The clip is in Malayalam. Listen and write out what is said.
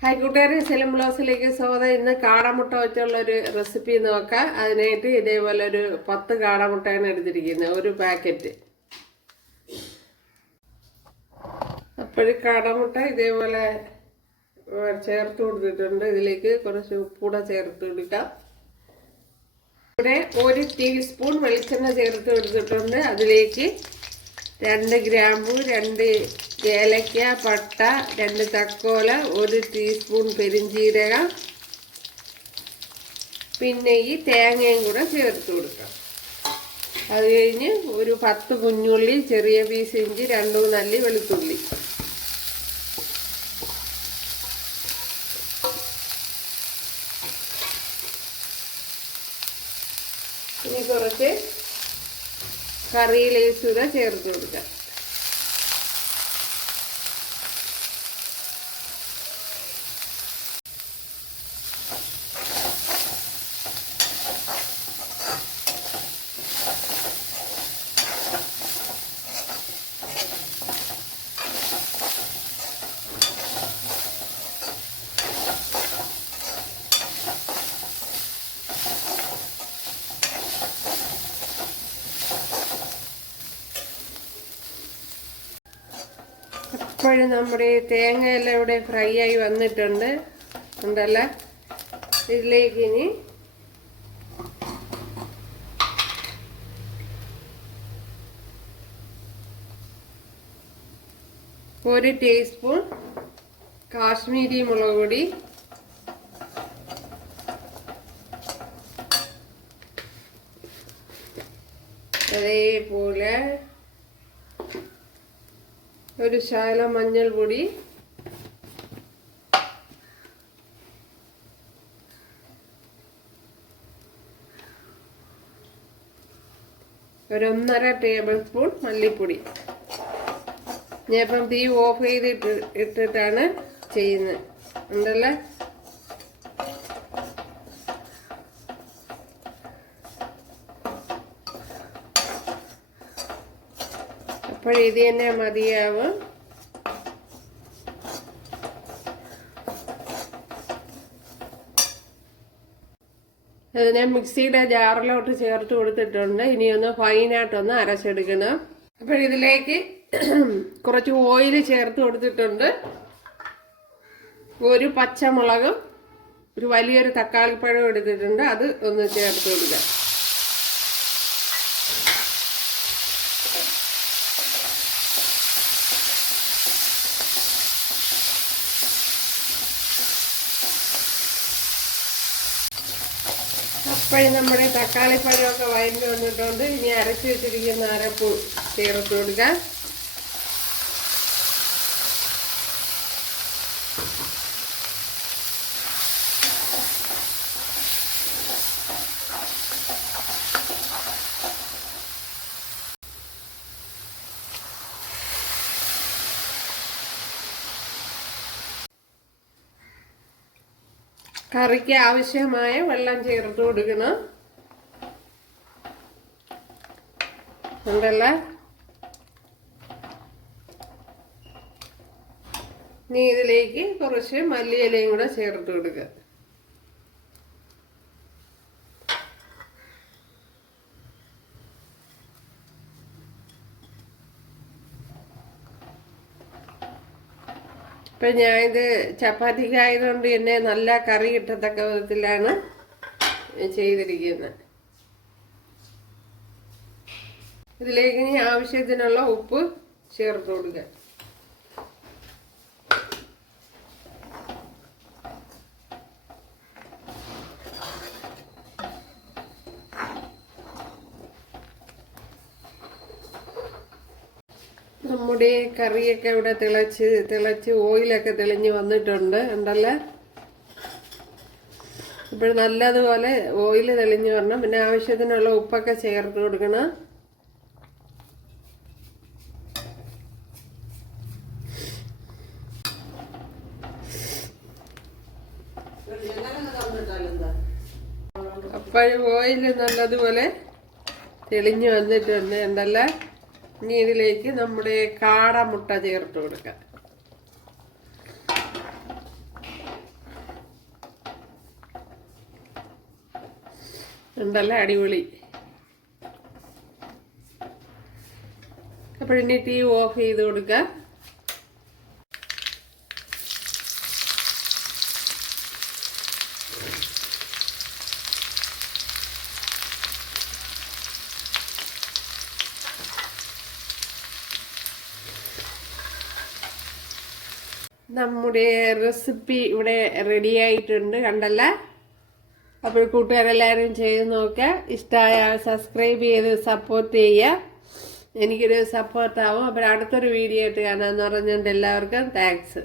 ഹായ് കൂട്ടുകാരെ, സെലിം ബ്ലോസിലേക്ക് സ്വാഗതം. ഇന്ന് കാടമുട്ട വെച്ചുള്ളൊരു റെസിപ്പി നോക്കാം. അതിനായിട്ട് ഇതേപോലെ ഒരു 10 കാടമുട്ടയാണ് എടുത്തിരിക്കുന്നത്, ഒരു പാക്കറ്റ്. അപ്പോൾ കാടമുട്ട ഇതേപോലെ ചേർത്ത് കൊടുത്തിട്ടുണ്ട്. ഇതിലേക്ക് കുറച്ച് ഉപ്പൂടെ ചേർത്ത് കൊടുക്കാം. ഇവിടെ 1 ടീസ്പൂൺ വെളിച്ചെണ്ണ ചേർത്ത് കൊടുത്തിട്ടുണ്ട്. അതിലേക്ക് 2 ഗ്രാമ്പു, 2 ഏലക്ക, പട്ട, 2 തക്കോല, 1 ടീസ്പൂൺ പെരിഞ്ചീരകം, പിന്നെ ഈ തേങ്ങയും കൂടെ ചേർത്ത് കൊടുക്കാം. അത് കഴിഞ്ഞ് ഒരു 10 കുഞ്ഞുള്ളി, ചെറിയ പീസ് ഇഞ്ചി, 2 അല്ലി വെളുത്തുള്ളി. ഇനി കുറച്ച് കറി ലീവ്സ് കൂടെ ചേർത്ത് കൊടുക്കാം. ഇപ്പോഴും നമ്മുടെ തേങ്ങയെല്ലാം ഇവിടെ ഫ്രൈ ആയി വന്നിട്ടുണ്ട് ഉണ്ടല്ല. ഇതിലേക്ക് ഇനി ഒരു ടീസ്പൂൺ കാശ്മീരി മുളക് പൊടി, അതേപോലെ ഒരു ശകലം മഞ്ഞൾ പൊടി, ഒരു 1.5 ടേബിൾ സ്പൂൺ മല്ലിപ്പൊടി. ഞാനിപ്പം തീ ഓഫ് ചെയ്തിട്ടാണ് ചെയ്യുന്നത് ഉണ്ടല്ലേ. അപ്പോൾ ഇത് തന്നെ മതിയാവും. അതിനെ മിക്സിയുടെ ജാറിലോട്ട് ചേർത്ത് കൊടുത്തിട്ടുണ്ട്. ഇനിയൊന്ന് ഫൈനായിട്ടൊന്ന് അരച്ചെടുക്കണം. അപ്പോൾ ഇതിലേക്ക് കുറച്ച് ഓയിൽ ചേർത്ത് കൊടുത്തിട്ടുണ്ട്. ഒരു പച്ചമുളകും ഒരു വലിയൊരു തക്കാളിപ്പഴം എടുത്തിട്ടുണ്ട്. അത് ഒന്ന് ചേർത്ത് കൊടുക്കാം. അപ്പോഴും നമ്മുടെ തക്കാളിപ്പഴമൊക്കെ വഴഞ്ഞു വന്നിട്ടുണ്ട്. ഇനി അരച്ച് വെച്ചിരിക്കുന്ന അരപ്പ് ചേർത്ത് കൊടുക്കാം. കറിക്ക് ആവശ്യമായ വെള്ളം ചേർത്ത് കൊടുക്കണം ഉണ്ടല്ല. ഇനി ഇതിലേക്ക് കുറച്ച് മല്ലിയിലയും കൂടെ ചേർത്ത് കൊടുക്കുക. ഇപ്പം ഞാനിത് ചപ്പാത്തിക്കായതുകൊണ്ട് തന്നെ നല്ല കറി കിട്ടത്തക്ക വിധത്തിലാണ് ചെയ്തിരിക്കുന്നത്. ഇതിലേക്ക് ഇനി ആവശ്യത്തിനുള്ള ഉപ്പ് ചേർത്ത് കൊടുക്കുക. നമ്മുടെ കറിയൊക്കെ ഇവിടെ തിളച്ച് ഓയിലൊക്കെ തെളിഞ്ഞ് വന്നിട്ടുണ്ട് ഉണ്ടല്ലേ. ഇപ്പോൾ നല്ലതുപോലെ ഓയിൽ തെളിഞ്ഞ് വരണം. പിന്നെ ആവശ്യത്തിനുള്ള ഉപ്പൊക്കെ ചേർത്ത് കൊടുക്കണം. അപ്പോഴും ഓയിൽ നല്ലതുപോലെ തെളിഞ്ഞ് വന്നിട്ടുണ്ട് ഉണ്ടല്ലേ. ഇനി ഇതിലേക്ക് നമ്മുടെ കാടമുട്ട ചേർത്ത് കൊടുക്കാം. ഉണ്ടല്ലോ അടിപൊളി. അപ്പോഴിനി ടീ ഓഫ് ചെയ്ത് കൊടുക്കുക. നമ്മുടെ റെസിപ്പി ഇവിടെ റെഡി ആയിട്ടുണ്ട്, കണ്ടല്ല. അപ്പോൾ കൂട്ടുകാരെല്ലാവരും ചെയ്ത് നോക്കുക. ഇഷ്ടമായ സബ്സ്ക്രൈബ് ചെയ്ത് സപ്പോർട്ട് ചെയ്യുക. എനിക്കൊരു സപ്പോർട്ടാവും. അപ്പോൾ അടുത്തൊരു വീഡിയോ ആയിട്ട് കാണാമെന്ന് പറഞ്ഞുകൊണ്ട് എല്ലാവർക്കും താങ്ക്സ്.